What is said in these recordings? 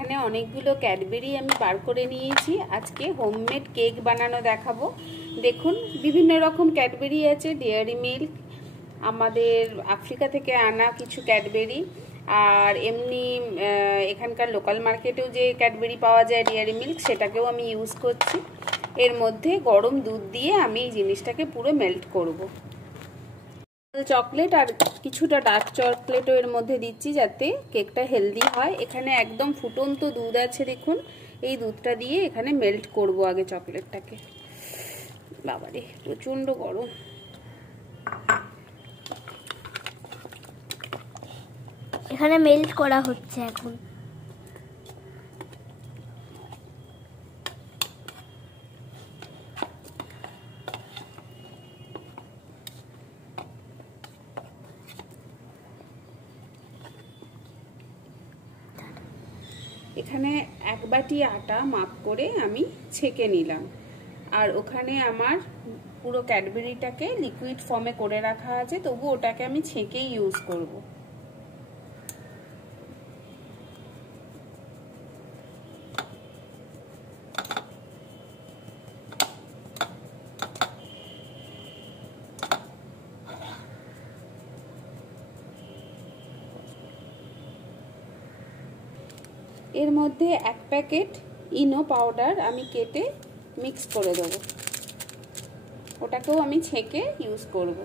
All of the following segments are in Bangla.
এখানে অনেকগুলো ক্যাডবেরি আমি বার করে নিয়েছি। আজকে হোমমেড কেক বানানো দেখাবো। দেখুন বিভিন্ন রকম ক্যাডবেরি আছে, ডেয়ারি মিল্ক, আমাদের আফ্রিকা থেকে আনা কিছু ক্যাডবেরি, আর এমনি এখানকার লোকাল মার্কেটেও যে ক্যাডবেরি পাওয়া যায় ডেয়ারি মিল্ক, সেটাকেও আমি ইউজ করছি। এর মধ্যে গরম দুধ দিয়ে আমি এই জিনিসটাকে পুরো মেল্ট করব। চকলেট আর কিছুটা ডার্ক চকলেটও এর মধ্যে দিচ্ছি যাতে কেকটা হেলদি হয়। এখানে একদম ফুটন্ত দুধ আছে, দেখুন। এই দুধটা দিয়ে এখানে মেল্ট করব আগে চকলেটটাকে। বাবারে প্রচন্ড গরম। এখানে মেল্ট করা হচ্ছে এখন। এখানে এক বাটি আটা মাপ করে আমি ছেঁকে নিলাম, আর ওখানে আমার পুরো ক্যাডবেরিটাকে লিকুইড ফর্মে করে রাখা আছে, তবু ওটাকে আমি ছেঁকেই ইউজ করব। এর মধ্যে এক প্যাকেট ইনো পাউডার আমি কেটে মিক্স করে দেবো, ওটাকেও আমি ছেঁকে ইউজ করব।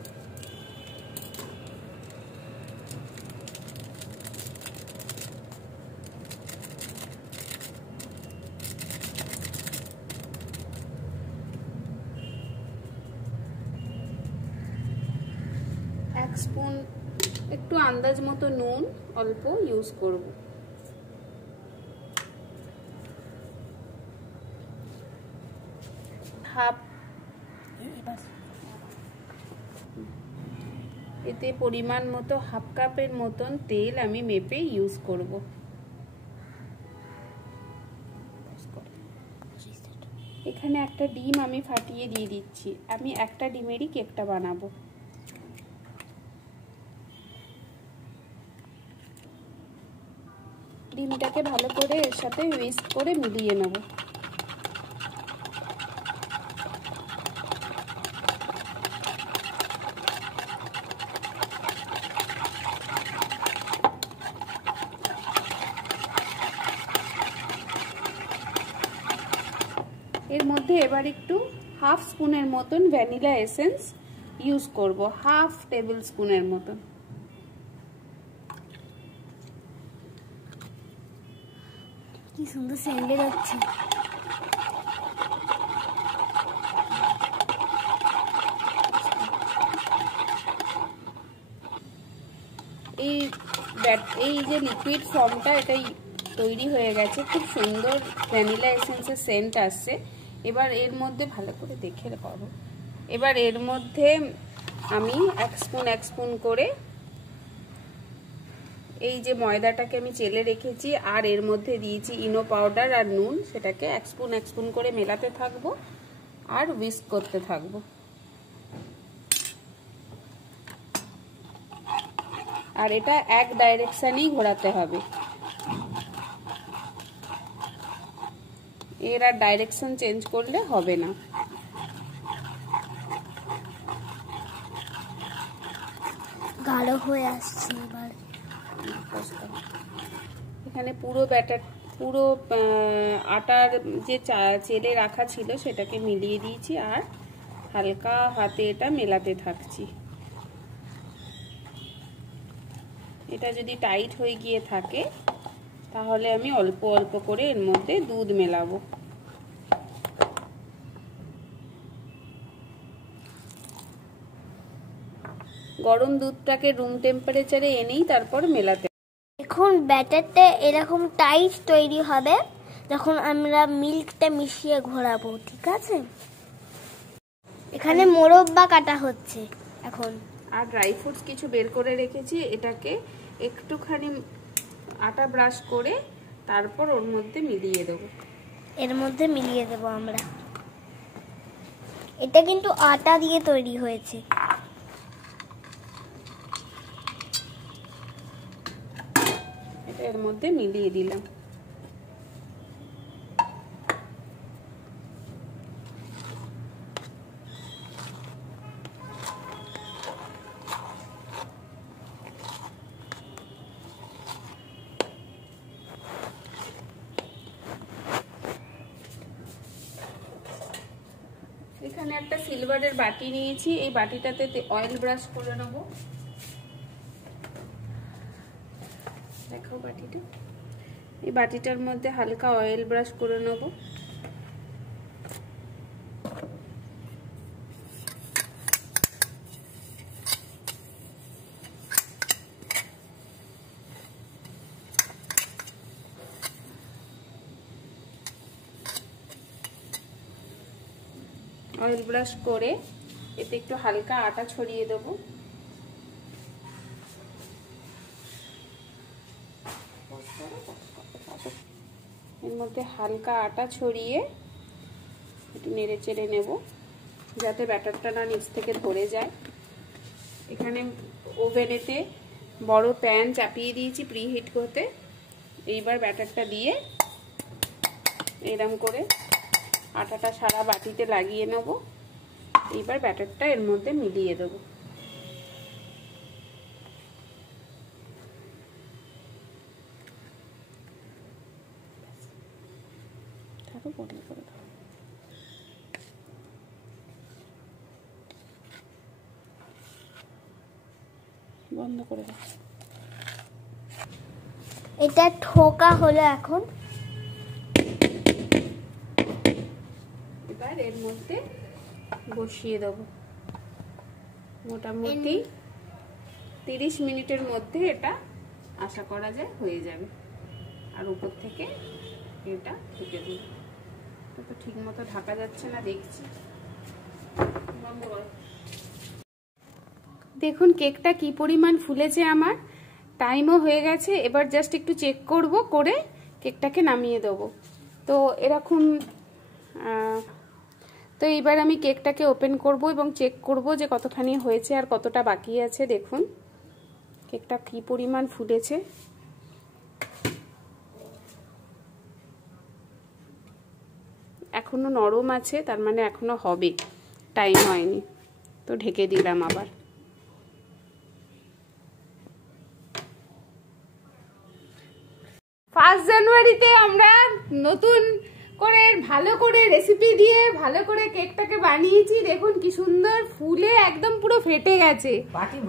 এক স্পুন একটু আন্দাজ মতো নুন অল্প ইউজ করব। এতে পরিমাণ মতো হাফ কাপের মতন তেল আমি মেপে ইউজ করব। এখানে একটা ডিম আমি ফাটিয়ে দিয়ে দিচ্ছি। আমি একটা ডিমেরই কেকটা বানাবো। ডিমটাকে ভালো করে এর সাথে হুইস্ক করে মিলিয়ে নেব। এর মধ্যে এবার একটু হাফ স্পুনের মতন ভ্যানিলা এসেন্স ইউজ করব, হাফ টেবিল স্পুনের মতন। কি সুন্দর সেন্ট বেরোচ্ছে। এই যে লিকুইড ফর্মটা এটাই তৈরি হয়ে গেছে, খুব সুন্দর ভ্যানিলা এসেন্সের সেন্ট আসছে। এবার এর মধ্যে ভালো করে দেখে করো। এবার এর মধ্যে আমি এক স্পুন করে এই যে ময়দাটাকে আমি চেলে রেখেছি আর এর মধ্যে দিয়েছি ইনো পাউডার আর নুন, সেটাকে এক স্পুন করে মেলাতে থাকবো আর হুইস্ক করতে থাকবো। আর এটা এক ডাইরেকশনেই ঘোরাতে হবে, এর আর ডাইরেকশন চেঞ্জ করলে হবে না। গাঢ় হয়ে আসছে এবার। এখানে পুরো আটার যে চেলে রাখা ছিল সেটাকে মিলিয়ে দিয়েছি আর হালকা হাতে এটা মেলাতে থাকছি। এটা যদি টাইট হয়ে গিয়ে থাকে তাহলে আমি অল্প অল্প করে এর মধ্যে দুধ মেলাবো। গরম দুধটাকে রুম টেম্পারেচারে এনেই তারপর মেলাতে। এখন ব্যাটারটা এরকম টাইট তৈরি হবে যখন আমরা মিল্কটা মিশিয়ে ঘোরাবো, ঠিক আছে? এখানে মোরব্বা কাটা হচ্ছে এখন, আর ড্রাই ফ্রুটস কিছু বের করে রেখেছি। এটাকে একটুখানি আটা ব্রাশ করে তারপর ওর মধ্যে মিলিয়ে দেবো। এর মধ্যে মিলিয়ে দেবো আমরা। এটা কিন্তু আটা দিয়ে তৈরি হয়েছে। এটা এর মধ্যে মিলিয়ে দিলাম। এখানে একটা সিলভারের বাটি নিয়েছি, এই বাটিটাতে অয়েল ব্রাশ করে নেব। দেখাও বাটিটা। এই বাটিটার মধ্যে হালকা অয়েল ব্রাশ করে নেব। অয়েল ব্রাশ করে এতে একটু হালকা আটা ছড়িয়ে দেবো। এর মধ্যে হালকা আটা ছড়িয়ে একটু নেড়ে চেড়ে নেব যাতে ব্যাটারটা না নিচ থেকে ধরে যায়। এখানে ওভেনেতে বড় প্যান চাপিয়ে দিয়েছি প্রিহিট করতে। এইবার ব্যাটারটা দিয়ে এরম করে আটাটা সারা বাটিতে লাগিয়ে নেব। এইবার ব্যাটারটা এর মধ্যে মিলিয়ে দেবো। বন্ধ করে দাও। এটা ঠোকা হলো এখন। এবার এর মধ্যে বসিয়ে দেবো। মোটামুটি 30 মিনিটের মধ্যে এটা আশা করা যায় হয়ে যাবে। আর উপর থেকে এটা ঢেকে দিই। এটা তো ঠিক মতো ঢাকা যাচ্ছে না, দেখছি। দেখুন কেকটা কি পরিমাণ ফুলেছে আমার। টাইমও হয়ে গেছে। এবার জাস্ট একটু চেক করব, করে কেকটাকে নামিয়ে দেবো। তো এরকম তো এইবার আমি কেকটাকে ওপেন করব এবং চেক করব যে কতখানি হয়েছে আর কতটা বাকি আছে। দেখুন কেকটা কি পরিমাণ ফুলেছে। এখনো নরম আছে, তার মানে এখনো হবে, টাইম হয়নি। তো ঢেকে দিলাম আবার। ফার্স্ট জানুয়ারিতে আমরা নতুন করে ভালো করে রেসিপি দিয়ে ভালো করে কেকটাকে বানিয়েছি। দেখুন কি সুন্দর ফুলে একদম পুরো ফেটে গেছে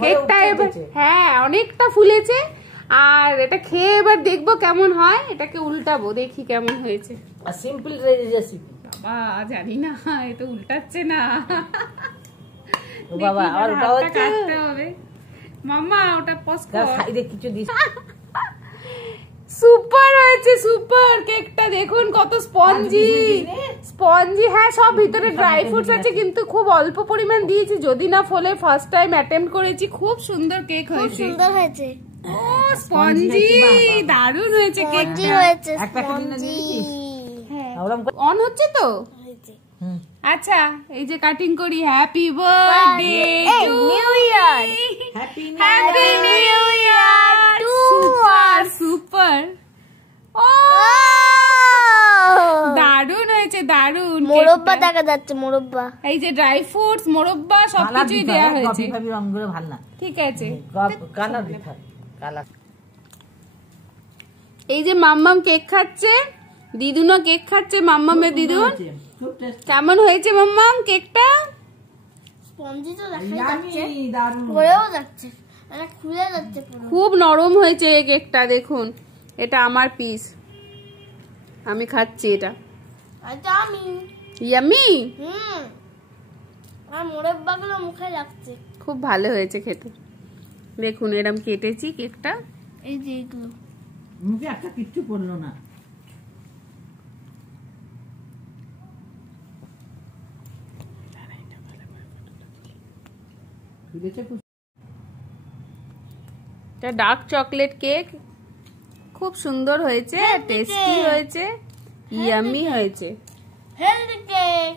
কেকটা। এবার হ্যাঁ অনেকটা ফুলেছে। আর এটা খেয়ে এবার দেখবো কেমন হয়। এটাকে উল্টাবো, দেখি কেমন হয়েছে। Simple recipe. বাবা জানি না, এ তো উল্টাচ্ছে না। বাবা আর ওটা কাটতে হবে। মাম্মা ওটা পজ কর। সাইডে কিছু দিস। সুপার হয়েছে, সুপার কেকটা। দেখুন কত স্পঞ্জি স্পঞ্জি। হ্যাঁ সব ভিতরে ড্রাই ফ্রুটস আছে, কিন্তু খুব অল্প পরিমাণ দিয়েছি। যদি না ফলে ফার্স্ট টাইম অ্যাটেম্প্ট করেছি। খুব সুন্দর কেক হয়েছে, সুন্দর হয়েছে। ও স্পঞ্জি, দারুণ হয়েছে কেকটা। হয়েছে একটা কিনে দিয়েছিস? হ্যাঁ ওরকম অন হচ্ছে তো। আচ্ছা এই যে কাটিং করি। হ্যাপি বার্থডে টু ইয়ার। Happy happy new year. Super super. ও দারুণ হয়েছে, দারুণ। মোরব্বা দেখা যাচ্ছে, মোরব্বা। এই যে ড্রাই ফ্রুটস, মোরব্বা সবকিছুই দেয়া হয়েছে। কফি ফাবি রংগুলো ভালো না। ঠিক আছে। কালার দিতে কালার। এই যে মাম্মাম কেক খাচ্ছে, দিদুনও কেক খাচ্ছে। মাম্মামের দিদুন কেমন হয়েছে মাম্মাম কেকটা? স্পঞ্জি তো দেখা যাচ্ছে, দারুণ হয়েও যাচ্ছে, মানে খুলে যাচ্ছে পুরো। খুব নরম হয়েছে এই কেকটা। দেখুন এটা আমার পিস, আমি খাচ্ছি এটা। আচ্ছা আমি ইয়ামি। আর মোরব্বাগুলো মুখে লাগছে। খুব ভালো হয়েছে খেতে। দেখুন এরকম কেটেছি কেকটা। এই যে এগুলো মুখে একটা কিচ্ছু পড়লো না। এটা ডার্ক চকলেট কেক, খুব সুন্দর হয়েছে, টেস্টি হয়েছে, ইয়ামি হয়েছে। Healthy cake.